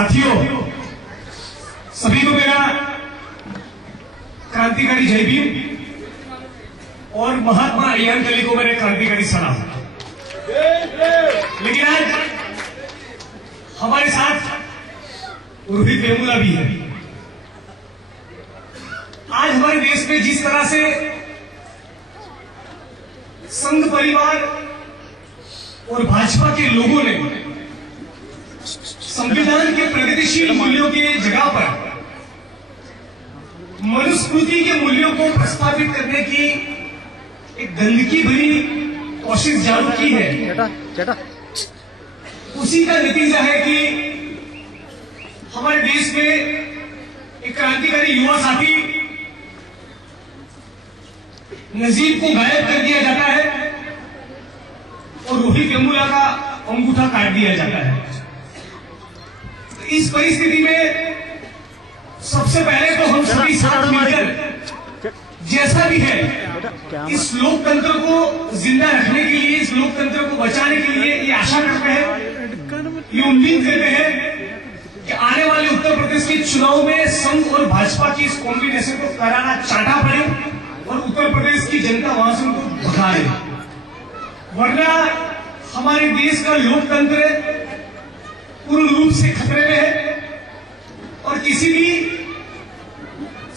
साथियों, सभी को मेरा क्रांतिकारी जय भीम और महात्मा अय्यांकली को मेरे क्रांतिकारी सलाम। लेकिन आज हमारे साथ रोहित वेमुला भी है। आज हमारे देश में जिस तरह से संघ परिवार और भाजपा के लोगों ने संविधान के प्रगतिशील मूल्यों की जगह पर मनुस्मृति के मूल्यों को प्रस्तावित करने की एक गंदगी भरी कोशिश जारी की है, उसी का नतीजा है कि हमारे देश में एक क्रांतिकारी युवा साथी नजीब को गायब कर दिया जाता है और रोहित वेमुला का अंगूठा काट दिया जाता है। तो इस परिस्थिति में सबसे पहले तो हम सभी साथ मिलकर जैसा भी है इस लोकतंत्र को जिंदा रखने के लिए, इस लोकतंत्र को बचाने के लिए ये आशा करते हैं, ये उम्मीद करते हैं कि आने वाले उत्तर प्रदेश के चुनाव में संघ और भाजपा की इस कॉम्बिनेशन को कराना चाटा पड़े और उत्तर प्रदेश की जनता वहां से उनको भगा दे, वरना हमारे देश का लोकतंत्र पूर्ण रूप से खतरे में है और किसी भी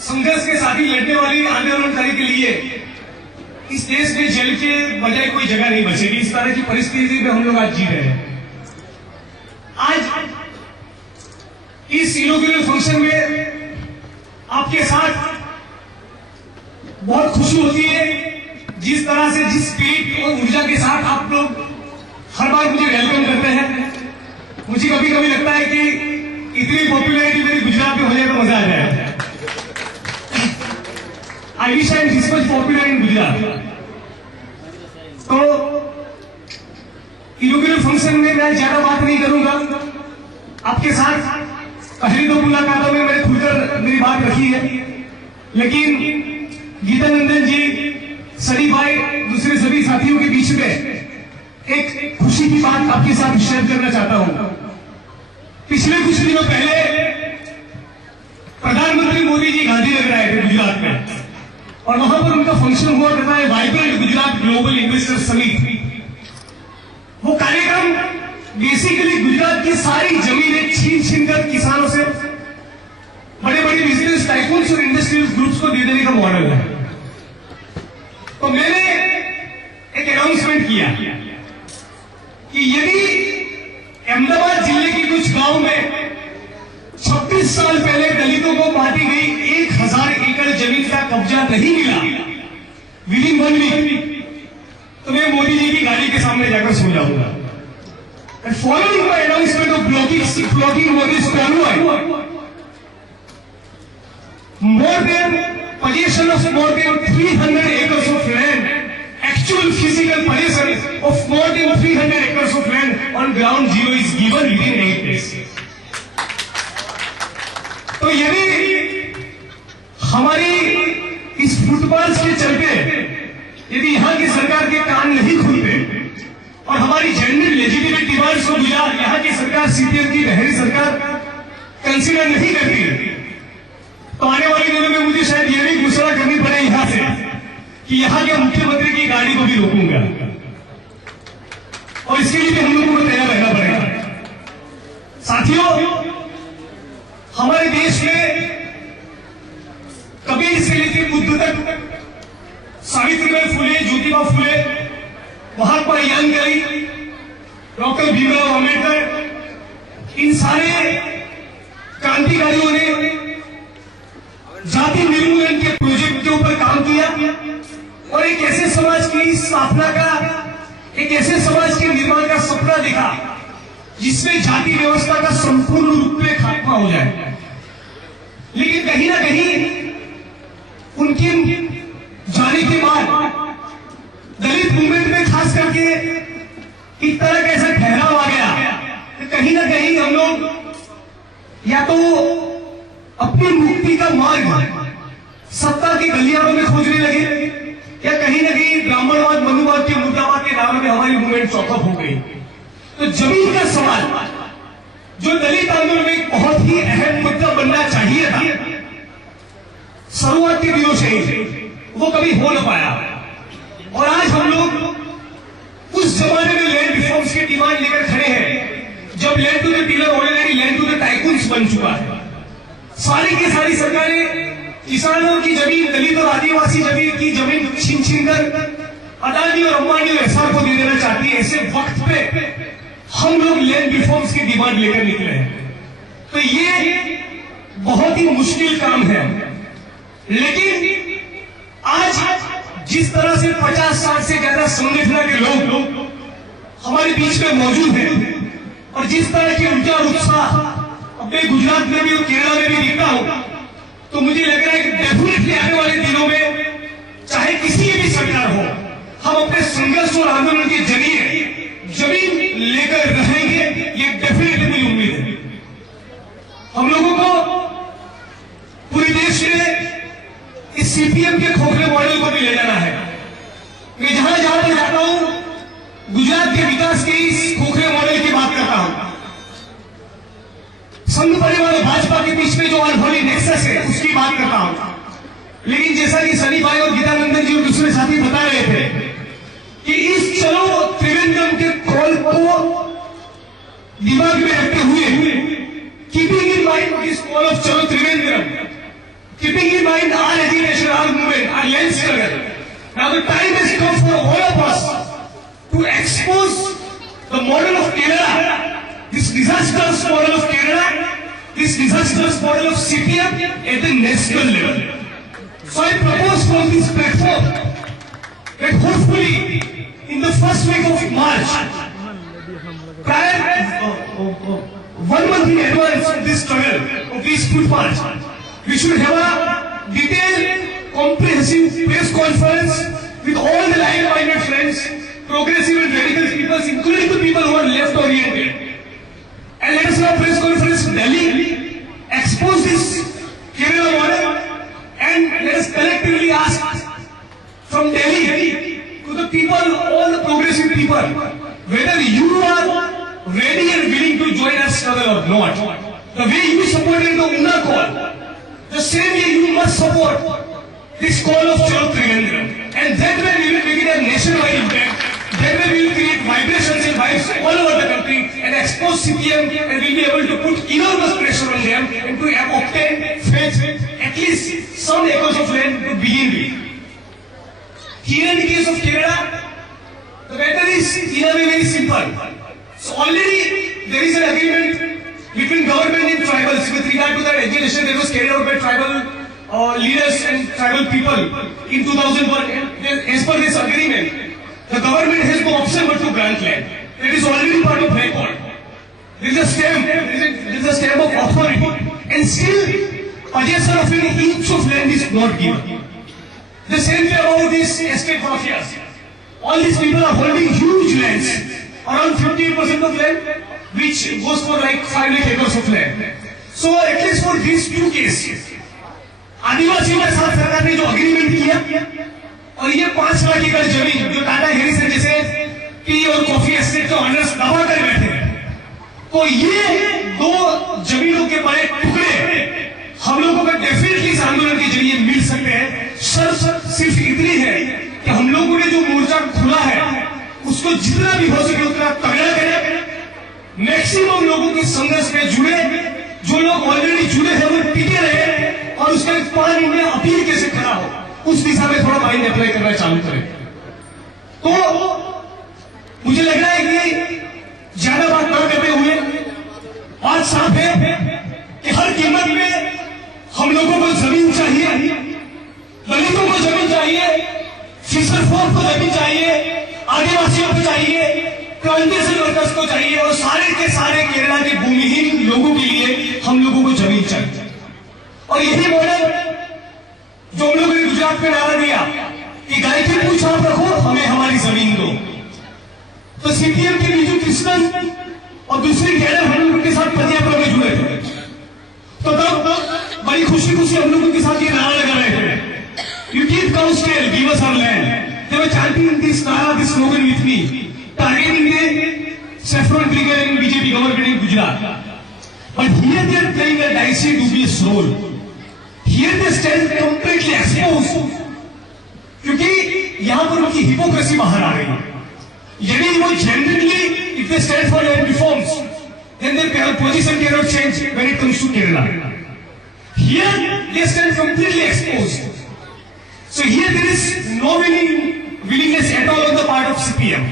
संघर्ष के साथ ही लड़ने वाली आंदोलनकारी के लिए इस देश में जेल के बजाय कोई जगह नहीं बचेगी। इस तरह की परिस्थिति में हम लोग आज जी रहे हैं। आज इस इनॉग्रेशन फंक्शन में आपके साथ बहुत खुशी होती है, जिस तरह से जिस स्पिरिट और ऊर्जा के साथ आप लोग हर बार मुझे वेलकम करते हैं। मुझे कभी कभी लगता है कि इतनी पॉपुलैरिटी मेरी गुजरात में हो जाए तो मजा आ जाए। I wish I am this much popular in Gujarat. तो इनॉग्रेशन फंक्शन में मैं ज्यादा बात नहीं करूंगा। आपके साथ पहली दो मुलाकातों में मैंने खुलकर मेरी बात रखी है, लेकिन गीतानंदन जी, सनी भाई, दूसरे सभी साथियों के बीच में एक खुशी की बात आपके साथ शेयर करना चाहता हूं। पिछले कुछ दिनों पहले प्रधानमंत्री मोदी जी गांधीनगर आए थे गुजरात में और वहां पर उनका फंक्शन हुआ करता है vibrant Gujarat global investor summit. वो कार्यक्रम बेसिकली गुजरात की सारी जमीनें छीन कर किसानों से बड़े बड़े बिजनेस टाइकून्स और इंडस्ट्रियल ग्रुप्स को दे देने का मॉडल है। तो मैंने एक अनाउंसमेंट किया कि यदि अहमदाबाद जिले के कुछ गांव में 36 साल पहले दलितों को बांटी गई 1000 एकड़ जमीन का कब्जा नहीं मिला विद इन 1 वीक, तो मैं मोदी जी की गाड़ी के सामने जाकर सो जाऊंगा। Following my announcement of blocking Modi's convoy, more than possession of more than 300 acres of land, actual physical possession of more than 300 acres of land on ground zero is given within 8 days. तो यदि हमारी इस football के चलते यदि यहाँ की सरकार के कान नहीं खुलते और हमारी जेन्युइन लेजिटिमेट डिमांड्स को यहाँ की सरकार, सीपीएम की लहरी सरकार कंसीडर नहीं करती, तो आने वाले दिनों में मुझे शायद ये भी घोषणा करनी पड़े यहां से कि यहां के मुख्यमंत्री की गाड़ी को भी रोकूंगा और इसके लिए भी हम लोगों को तैयार रहना पड़ेगा। साथियों, हमारे देश में कबीर से लेकर बुद्ध तक, सावित्रीबाई फुले, ज्योतिबा फुले, महात्मा अय्यांकली, डॉक्टर भीमराव अम्बेडकर, इन सारे क्रांतिकारियों ने जाति निर्मूलन के प्रोजेक्ट के ऊपर काम किया और एक ऐसे समाज की स्थापना का, एक ऐसे समाज के निर्माण का सपना देखा जिसमें जाति व्यवस्था का संपूर्ण रूप में खात्मा हो जाए। लेकिन कहीं ना कहीं उनके जाने के बाद दलित मूवमेंट में खास करके एक तरह का ऐसा ठहराव आ गया कि कहीं ना कहीं हम लोग या तो अपनी मुक्ति का मार्ग सत्ता के गलियारों में खोजने लगे या कहीं ना कहीं ब्राह्मणवाद, मनुवाद के मुद्दावाद के नाम में हमारी मूवमेंट चौकअप हो गई। तो जमीन का सवाल जो दलित आंदोलन में एक बहुत ही अहम मुद्दा बनना चाहिए था, शुरुआत के दिनों से वो कभी हो न पाया। और आज हम लोग उस जमाने में लैंड रिफॉर्म्स की डिमांड लेकर खड़े हैं जब land to the dealer ordinary land to the tycoons बन चुका है। सारी की सारी सरकारें किसानों की जमीन, दलित और आदिवासी जमीन की जमीन छीन छीन कर अदानी और अंबानी और एसआर को दे देना चाहती है। ऐसे वक्त पे हम लोग लैंड रिफॉर्म्स की डिमांड लेकर निकले हैं। तो ये बहुत ही मुश्किल काम है, लेकिन आज जिस तरह से 50-60 से ज्यादा संगठन के लोग हमारे बीच में मौजूद हैं और जिस तरह की ऊर्जा और उत्साह अब मैं गुजरात में भी और केरला में भी दिखता हूं, तो मुझे लग रहा है कि डेफिनेटली आने वाले दिनों में चाहे किसी भी सरकार हो, हम अपने संघर्ष और आंदोलन के जरिए जमीन लेकर रहेंगे। ये डेफिनेटली मेरी उम्मीद है। हम लोगों को पूरे देश में इस सीपीएम के खोखले मॉडल को भी ले जाना है। मैं जहां जहां पर जाता हूं गुजरात के विकास के इस खोखले मॉडल की बात करता हूं। संघ परिवार और भाजपा के बीच में जो अनहोनी नेक्सस है उसकी बात करता हूं। लेकिन जैसा कि सनी भाई और गीतानंदन जी और दूसरे साथी बता रहे थे कि इस चलो त्रिवेंद्रम के कॉल को दिमाग में रखते हुए, keeping in mind this call of चलो Trivandrum, keeping in mind our agitation, our movement, our land struggle. Now the time has come for all of us to expose the model of Kerala, this disastrous model of Kerala, this disastrous model of CPM at the national level. So I propose from this platform that hopefully in the first week of March, prior 1 month in advance of this struggle, of this food march, we should have a detailed, comprehensive press conference with all the like-minded friends, progressive and radical people, including the people who are left-oriented. And let us have a press conference in Delhi, expose this Kerala model, and let us collectively ask from Delhi to the people, all the progressive people, whether you are ready and willing to join our struggle or not. The way you supported the Unna call, the same way you must support this call of Chalo Trivandrum. And that way we will make it a nationwide impact. That way we will create vibrations and vibes all over the country and expose CPM, and we will be able to put enormous pressure on them and to obtain fetch at least some acres of land to begin with. Here in the case of Kerala, the matter is in a way very simple. So already there is an agreement between government and tribals with regard to that agitation that was carried out by tribal leaders and tribal people in 2001. And as per this agreement, the government has no option but to grant land. It is already part of record. There is a stamp, there is a stamp of authority, and still possession of an inch of land is not given. The same way about these estate mafias. All these people are holding huge lands, around 58% of land, which goes for like 5 lakh acres of land. So at least for these two cases, आदिवासियों के साथ सरकार ने जो agreement किया और ये 5 लाख एकड़ जमीन जो टाटा हेरिस जैसे टी और कॉफी एस्टेट के ऑनर्स दबा कर बैठे हैं, तो ये दो जमीनों के बड़े टुकड़े हम लोगों को डेफिनेटली इस आंदोलन के जरिए मिल सकते हैं। शर्त सिर्फ इतनी है कि हम लोगों ने जो मोर्चा खुला है उसको जितना भी हो सके उतना तगड़ा करें, मैक्सिमम लोगों के संघर्ष में जुड़े, जो लोग ऑलरेडी जुड़े हैं वो टिके रहे और उसका पानी में अपील कैसे खड़ा हो उस दिशा में थोड़ा माइंड अप्लाई करना चालू करें। तो मुझे लग रहा है कि ज्यादा बात न करते हुए बात साफ है कि हर कीमत में हम लोगों को जमीन चाहिए, दलितों को जमीन चाहिए, फिशर फोर्स को जमीन चाहिए, आदिवासियों को चाहिए, प्लांटेशन वर्कर्स को चाहिए और सारे के सारे केरला के भूमिहीन लोगों के लिए हम लोगों को जमीन चाहिए। और यही मॉडल जो हम लोगों ने गुजरात में नारा दिया कि गाय की पूंछ आप रखो, हमें हमारी जमीन दो, तो सीपीएम के बीजू कृष्णन और दूसरी कैडर हम लोगों के साथ पंजाब में जुड़े थे। तो तब बड़ी खुशी खुशी हम लोगों के साथ ये नारा लगा रहे थे, you keep council give us our land. They were chanting this nara, this slogan with me, targeting the saffron brigade and BJP government in Gujarat. But here they are playing a dicey, dubious role. Here they stand completely exposed. क्योंकि यहां पर उनकी hypocrisy बाहर आ रही है. यदि वो genuinely, if they stand for land reforms, then their position cannot change when it comes to Kerala. Here they stand completely exposed. So here there is no willingness at all on the part of CPM.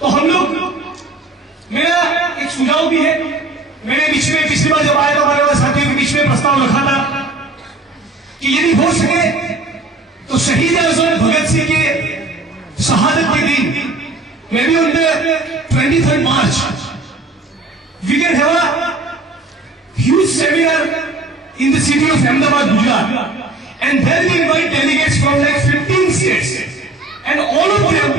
तो हम लोग, मेरा एक सुझाव भी है. मैंने बीच में पिछली बार जब आया था हमारे साथियों के बीच में प्रस्ताव रखा था कि यदि हो सके तो शहीद आजम भगत सिंह के शहादत के दिन, may be on the 23rd March, we can have a huge seminar in the city of Ahmedabad, Gujarat, and there we invite delegates from like 15 states, and all of them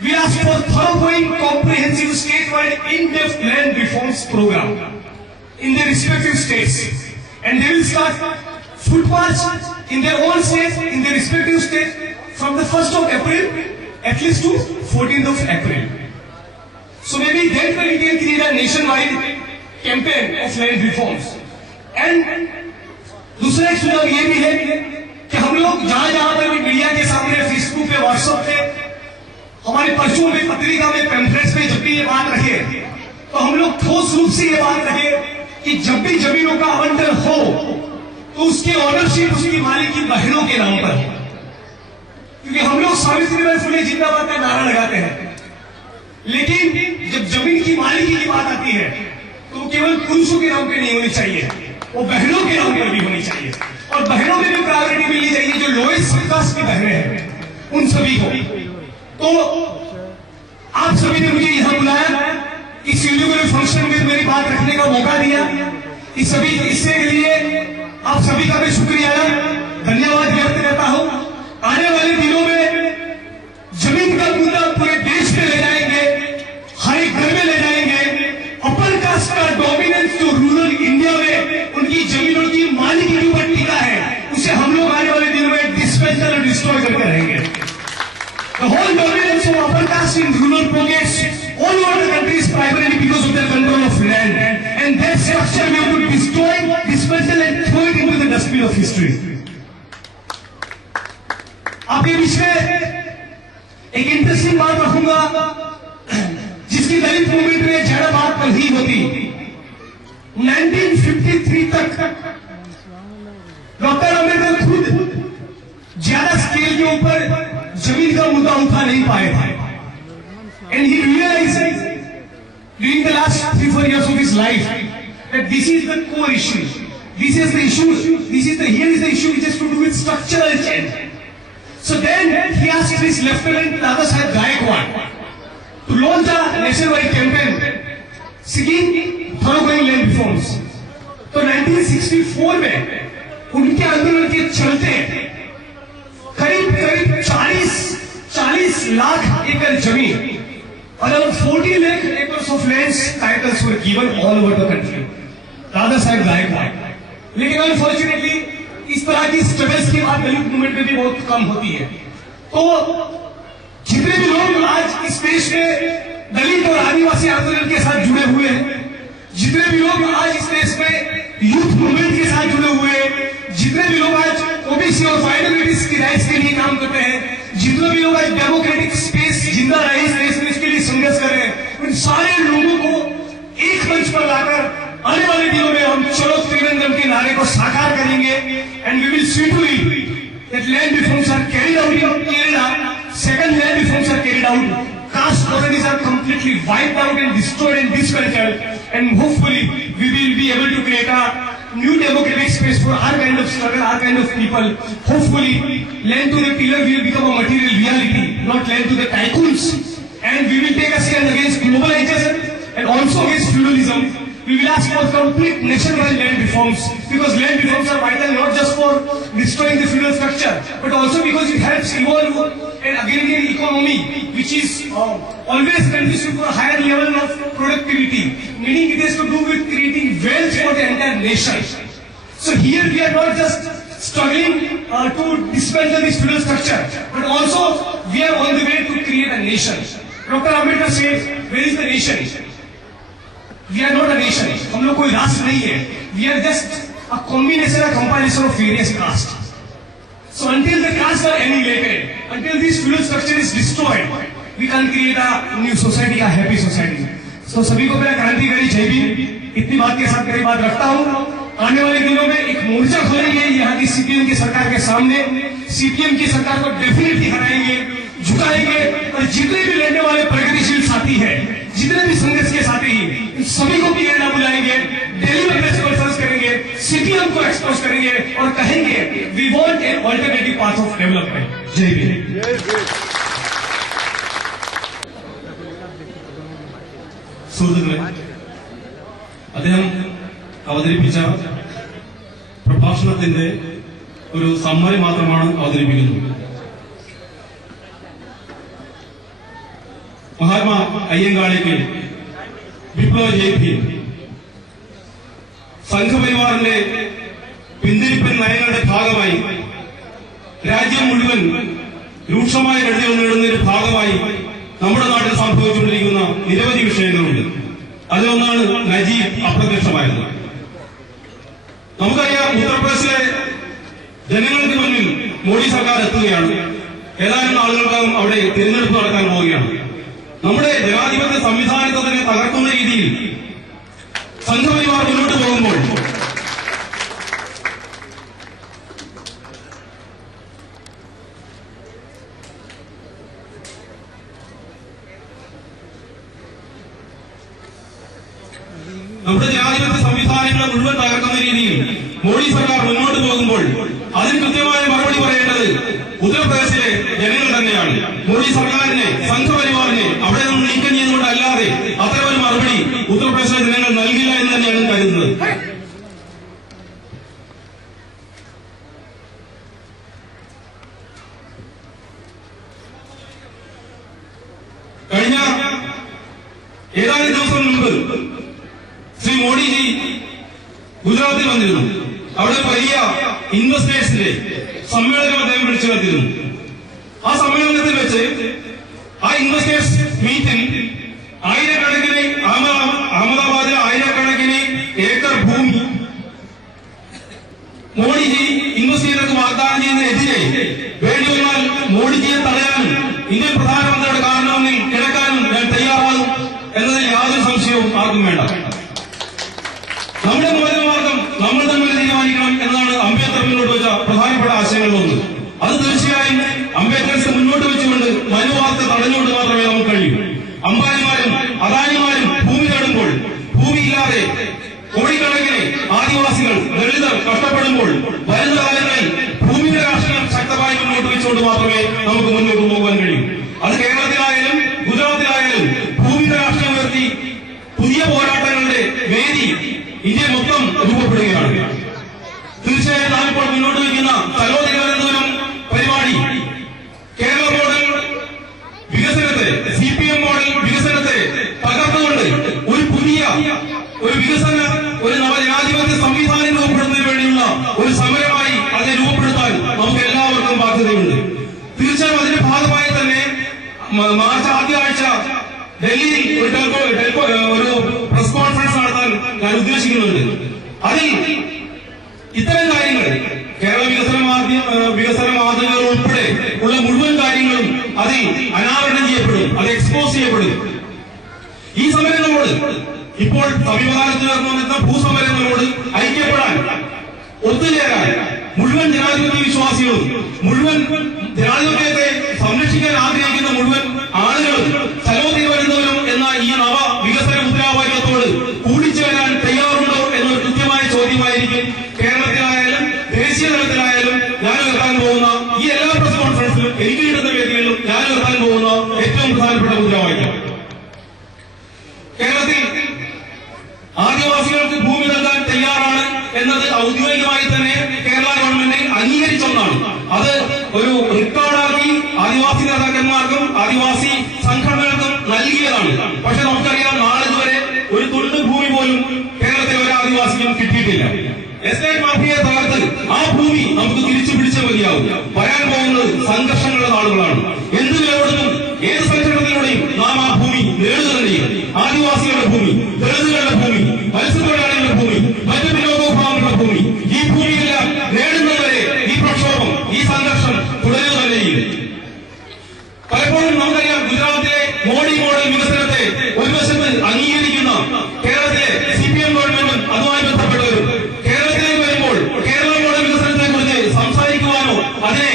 we ask for thoroughgoing, comprehensive, statewide, in-depth land reforms program in their respective states, and they will start foot march in their own state, in their respective state, from the 1st of April at least to 14th of April. So maybe that way we can create a nationwide campaign of land reforms. And दूसरा एक सुझाव ये भी है कि हम लोग जहां पर भी मीडिया के सामने, फेसबुक पे, व्हाट्सएप पे, हमारे पर्चों में, पत्रिका में, पैम्फलेट्स में जब भी ये बात रखे, तो हम लोग ठोस रूप से ये बात रखे कि जब भी जमीनों का आवंटन हो तो उसकी ऑनरशिप, उसकी मालिकी बहनों के नाम पर हो. क्योंकि हम लोग सावित्रीबाई फुले जिंदाबाद का नारा लगाते हैं, लेकिन जब जमीन की मालिकी की बात आती है तो वो केवल पुरुषों के नाम पे नहीं होनी चाहिए, वो बहनों के नाम पर भी होनी चाहिए. और बहनों में भी प्रायोरिटी मिलनी चाहिए, जो लोएस्ट कास्ट की बहनें हैं उन सभी को. तो आप सभी ने मुझे यहां बुलाया, इस यूनिवर्सल फंक्शन में मेरी बात रखने का मौका दिया. इससे लिए आप सभी का मैं शुक्रिया, धन्यवाद व्यक्त करता हूं. आने वाले दिनों में जमीन का मुद्दा पूरे देश में ले जाएंगे, हर एक घर में ले जाएंगे. अपर कास्ट का डोमिनेंस जो रूरल इंडिया में उनकी जमीनों की मालिकी के ऊपर टिका है, उसे हम लोग आने वाले दिनों में डिस्पेंसल और डिस्ट्रॉय करके रहेंगे. The whole dominance of upper caste in rural pockets all over the country is primarily because of their control of land, and that structure we have to destroy, dismantle and throw it into the dustbin of history. आपके बीच में एक interesting बात रखूंगा, जिसकी दलित movement में ज्यादा बात नहीं होती. 1953 तक डॉक्टर अम्बेडकर खुद ज्यादा स्केल के ऊपर जमीन का मुद्दा उठा नहीं पाए थे. And he realised during the last 3-4 years of his life that this is the core issue. This is the issue. Here is the issue which has to do with structural change. So then he asked his lieutenant Dada Saheb Gaikwad to launch a nationwide campaign seeking thoroughgoing land reforms. तो 1964 में उनके आंदोलन के चलते करीब 40 लाख एकड़ जमीन, around 40 lakh acres of lands titles were given all over the country. Dada Saheb Gaekwad. लेकिन अनफॉर्चुनेटली इस तरह की स्ट्रगल्स की बात दलित मूवमेंट में भी बहुत कम होती है. तो जितने भी लोग आज इस देश में दलित और आदिवासी आंदोलन के साथ जुड़े हुए हैं, जितने भी लोग आज इस देश में यूथ मूवमेंट के साथ जुड़े हुए हैं, जितने भी लोग आज ओबीसी और माइनॉरिटीज की राइट्स के लिए काम करते हैं, जितने भी लोग आज डेमोक्रेटिक स्पेस जिंदा रहे इस देश में, इसके लिए संघर्ष कर रहे हैं, उन सारे लोगों को एक मंच पर लाकर आने वाले दिनों में हम चलो त्रिरंगम के नारे को साकार करेंगे. And we will see to it that land reforms are carried out in Kerala. Second, land reforms are carried out. Caste colonies are completely wiped out and destroyed and dismantled, and hopefully we will be able to create a new democratic space for our kind of struggle, our kind of people. Hopefully, land to the tiller will become a material reality, not land to the tycoons. And we will take a stand against globalization and also against feudalism. We will ask for complete nationwide land reforms, because land reforms are vital not just for destroying the feudal structure, but also because it helps evolve an agrarian economy which is always conducive for a higher level of productivity, meaning it has to do with creating wealth for the entire nation. So here we are not just struggling to dismantle this feudal structure, but also we are on the way to create a nation. Dr. Ambedkar says, where is the nation? We are not a nation, हम लोग कोई राष्ट्र नहीं है. We are just a combination, a compilation of various caste. So until the castes are annihilated, until this feudal structure is destroyed, we can create a new society, a happy society. So सभी को मेरा क्रांतिकारी जय भीम. इतनी बात के साथ मेरी बात रखता हूँ. आने वाले दिनों में एक मोर्चा खोलेंगे यहाँ की सीपीएम की सरकार के सामने. सीपीएम की सरकार को डेफिनेटली हराएंगे, झुकाएंगे, और जितने भी लड़ने वाले प्रगतिशील साथी हैं, जितने भी संघर्ष के साथी हैं, सभी को पीएनआ बुलाएंगे, दिल्ली में प्रेस कॉन्फ्रेंस करेंगे, सीपीएम को एक्सपोज करेंगे और कहेंगे we want an alternative path of development. जय भीम. സുഹൃത്തുക്കളെ, അദ്ദേഹം അവതരിപ്പിച്ച പ്രഭാഷണത്തിന്റെ ഒരു സമ്മറി മാത്രമാണ് അവതരിപ്പിക്കുന്നത്. മഹാത്മാ അയ്യങ്കാളിക്ക് വിപ്ലവ ജയ് ഭീം. സംഘപരിവാറിന്റെ പിന്തിരിപ്പൻ നയങ്ങളുടെ ഭാഗമായി രാജ്യം മുഴുവൻ രൂക്ഷമായ ഗതികൾ നേടുന്നതിന്റെ ഭാഗമായി നമ്മുടെ നാട്ടിൽ സംഭവിച്ചുകൊണ്ടിരിക്കുന്ന നിരവധി വിഷയങ്ങളുണ്ട്. അതിലൊന്നാണ് നജീബ് അപ്രത്യക്ഷമായത്. നമുക്കറിയാം, ഉത്തർപ്രദേശിലെ ജനങ്ങൾക്ക് മുന്നിൽ മോഡി സർക്കാർ എത്തുകയാണ്. ഏതാനും നാളുകൾക്കകം അവിടെ തിരഞ്ഞെടുപ്പ് നടക്കാൻ പോവുകയാണ്. നമ്മുടെ ജനാധിപത്യ സംവിധാനത്തെ തന്നെ തകർക്കുന്ന രീതിയിൽ സംഘപരിവാർ മുന്നോട്ട് പോകുമ്പോൾ നമ്മുടെ ജനാധിപത്യ സംവിധാനങ്ങളെ മുഴുവൻ തകർക്കുന്ന രീതിയിൽ മോഡി സർക്കാർ മുന്നോട്ട് പോകുമ്പോൾ അതിന് കൃത്യമായ മറുപടി പറയേണ്ടത് ഉത്തർപ്രദേശിലെ ജനങ്ങൾ തന്നെയാണ്. മോഡി സർക്കാരിനെ, സംഘപരിവാറിനെ അവിടെ നിന്ന് നീക്കം ചെയ്തുകൊണ്ടല്ലാതെ അത്തരമൊരു മറുപടി ഉത്തർപ്രദേശിലെ ജനങ്ങൾ നൽകില്ല എന്ന് തന്നെയാണ് കരുതുന്നത്. കഴിഞ്ഞ ഏതാനും ദിവസം മുമ്പ് ശ്രീ മോഡിജി ഗുജറാത്തിൽ വന്നിരുന്നു. അവിടെ വലിയ ഇൻവെസ്റ്റേഴ്സിന്റെ സമ്മേളനം അദ്ദേഹം വിളിച്ചു ചേർത്തിരുന്നു. ആ സമ്മേളനത്തിൽ വെച്ച് ആ ഇൻവെസ്റ്റേഴ്സ് മീറ്റിൽ ആയിരക്കണക്കിന് അഹമ്മദാബാദിലെ ആയിരക്കണക്കിന് ഏക്കർ ഭൂമി മോഡിജി ഇൻവെസ്റ്റേഴ്സിന് വാഗ്ദാനം ചെയ്യുന്നതിനെതിരെ വേണ്ടി വന്നാൽ മോഡിജിയെ തടയാനും ഇന്ത്യൻ പ്രധാനമന്ത്രിയുടെ കാരണമൊന്നിൽ കിടക്കാനും ഞാൻ തയ്യാറാകും എന്നതിൽ യാതൊരു സംശയവും ആർക്കും വേണ്ട. നമ്മുടെ മോചനമാർഗം നമ്മൾ തമ്മിൽ തീരുമാനിക്കണം എന്നാണ് അംബേദ്കർ മുന്നോട്ട് വെച്ച പ്രധാനപ്പെട്ട ആശയങ്ങളിലൊന്ന്. അത് തീർച്ചയായും അംബേദ്കർ മുന്നോട്ട് വെച്ചുകൊണ്ട് മനുവാദത്തെ തടഞ്ഞുകൊണ്ട് മാത്രമേ നമുക്ക് കഴിയൂ. അംബാനിമാരും അദാനിമാരും ഭൂമി നേടുമ്പോൾ, ഭൂമിയില്ലാതെ കോടിക്കണക്കിന് ആദിവാസികൾ, ദളിതർ കഷ്ടപ്പെടുമ്പോൾ വരുന്ന കാലങ്ങളിൽ ഭൂമിയുടെ രാഷ്ട്രീയം ശക്തമായി മുന്നോട്ട് വെച്ചുകൊണ്ട് മാത്രമേ നമുക്ക് മുന്നോട്ട് പോകാൻ കഴിയൂ. അത് കേരളത്തിലായാലും ഗുജറാത്തിലായാലും ഭൂമിയുടെ രാഷ്ട്രീയം ഉയർത്തി പുതിയ പോരാട്ടങ്ങളുടെ വേദി ഇന്ത്യ മൊത്തം രൂപപ്പെടുകയാണ്. തീർച്ചയായും നാം ഇപ്പോൾ മുന്നോട്ട് വയ്ക്കുന്ന തലോതിരുവനന്തപുരം പരിപാടി കേരള മോഡൽ വികസനത്തെ, സിപിഎം മോഡൽ വികസനത്തെ തകർത്തുകൊണ്ട് ഒരു വികസന, ഒരു നവജനാധിപത്യ സംവിധാനം രൂപപ്പെടുന്നതിന് വേണ്ടിയുള്ള ഒരു സമരമായി അതിനെ രൂപപ്പെടുത്താൻ നമുക്ക് എല്ലാവർക്കും ബാധ്യതയുണ്ട്. തീർച്ചയായും അതിന്റെ ഭാഗമായി തന്നെ മാർച്ച് ആദ്യ ആഴ്ച ഡൽഹിയിൽ ഒരു പ്രസ് കോൺഫറൻസ് നടത്താൻ ഞാൻ ഉദ്ദേശിക്കുന്നുണ്ട്. അതിൽ ഇത്തരം കാര്യങ്ങൾ, കേരള വികസന മാതൃകകൾ ഉൾപ്പെടെ ഉള്ള മുഴുവൻ കാര്യങ്ങളും അതിൽ അനാവരണം ചെയ്യപ്പെടും, അത് എക്സ്പോസ് ചെയ്യപ്പെടും. ഈ സമരങ്ങളോട്, ഇപ്പോൾ സമീപകാലത്ത് നടന്നു വന്നിരുന്ന ഭൂസമരങ്ങളോട് ഐക്യപ്പെടാൻ, ഒത്തുചേരാൻ മുഴുവൻ ജനാധിപത്യ വിശ്വാസികളും, മുഴുവൻ ജനാധിപത്യത്തെ സംരക്ഷിക്കാൻ ആഗ്രഹിക്കുന്ന മുഴുവൻ ആളുകളും തലോതിരുവനന്തപുരം എന്ന ഈ നവ വികസന മുദ്രാവാക്യത്തോട് കൂടിച്ചേരാൻ തയ്യാറുണ്ടോ എന്നൊരു കൃത്യമായ ചോദ്യമായിരിക്കും കേരളത്തിലായാലും ദേശീയ തലത്തിലായാലും ഞാൻ ഉയർത്താൻ പോകുന്ന ഈ എല്ലാ പ്രസ് കോൺഫറൻസിലും, എനിക്ക് കിട്ടുന്ന വേദികളിലും ഞാൻ ഉയർത്താൻ പോകുന്ന ഏറ്റവും പ്രധാനപ്പെട്ട മുദ്രാവാക്യം. കേരളത്തിൽ ആദിവാസികൾക്ക് ഭൂമി നൽകാൻ തയ്യാറാണ് എന്നത് ഔദ്യോഗികമായി തന്നെ കേരള ഗവൺമെന്റ് അംഗീകരിച്ച ഒന്നാണ്. അത് ഒരു റെക്കോർഡാക്കി ആദിവാസി നേതാക്കന്മാർക്കും ആദിവാസി സംഘടനകൾക്കും നൽകിയതാണ്. പക്ഷെ നമുക്കറിയാം, നാളിതുവരെ ഒരു തുണ്ട് ഭൂമി പോലും കേരളത്തിലെ ഒരു ആദിവാസിക്കും കിട്ടിയിട്ടില്ല. എസ്റ്റേറ്റ് മാഫിയയെ തകർത്ത് ആ ഭൂമി നമുക്ക് തിരിച്ചു പിടിച്ചേ മതിയാവും. വരാൻ പോകുന്നത് സംഘർഷങ്ങളുടെ നാളുകളാണ്. എന്ത് വിലകൊടുത്തും ഏത് സംഘടനയിലൂടെയും നാം ആ ഭൂമി നേടുക തന്നെ ചെയ്യും. ആദിവാസികളുടെ ഭൂമി, ദളിതുകളുടെ ഭൂമി, മോഡി മോഡൽ വികസനത്തെ ഒരു വശത്ത് അംഗീകരിക്കുന്ന കേരളത്തിലെ CPM ഗവൺമെന്റും അതുമായി ബന്ധപ്പെട്ടവരും കേരളത്തിലേക്ക് വരുമ്പോൾ കേരള മോഡൽ വികസനത്തെ കുറിച്ച് സംസാരിക്കുവാനോ അതിനെ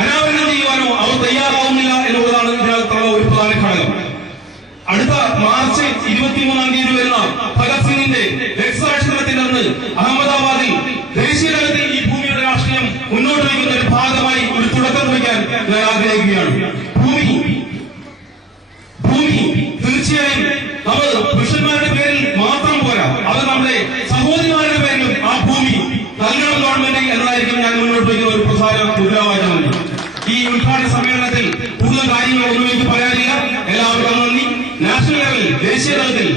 അനാവരണം ചെയ്യുവാനോ അവർ തയ്യാറാവുന്നില്ല എന്നുള്ളതാണ് ഇതിനകത്തുള്ള ഒരു പ്രധാന ഘടകം. അടുത്ത മാർച്ച് 23-ാം തീയതി വരുന്ന ഭഗത് സിംഗിന്റെ രക്തസാക്ഷിത്വത്തിന്റെ അന്ന് അഹമ്മദാബാദിൽ ദേശീയ തലത്തിൽ ഈ ഭൂമിയുടെ രാഷ്ട്രീയം മുന്നോട്ട് വയ്ക്കുന്ന ഒരു ഭാഗമായി ഒരു തുടക്കം വയ്ക്കാൻ ഞാൻ ആഗ്രഹിക്കുകയാണ്. ഭൂമി തീർച്ചയായും നമ്മൾ പുരുഷന്മാരുടെ പേരിൽ മാത്രം പോരാ, അത് നമ്മുടെ സഹോദരിമാരുടെ പേരിലും ആ ഭൂമി നൽകണം ഗവൺമെന്റ് എന്നതായിരിക്കും ഞാൻ മുന്നോട്ട് വയ്ക്കുന്ന ഒരു പ്രധാന മുദ്രാവാക്യം. ഈ ഉദ്ഘാടന സമ്മേളനത്തിൽ കൂടുതൽ കാര്യങ്ങൾ ഒന്നും എനിക്ക് പറയാനില്ല. എല്ലാവർക്കും നന്ദി. നാഷണൽ ലെവലിൽ ദേശീയ തലത്തിൽ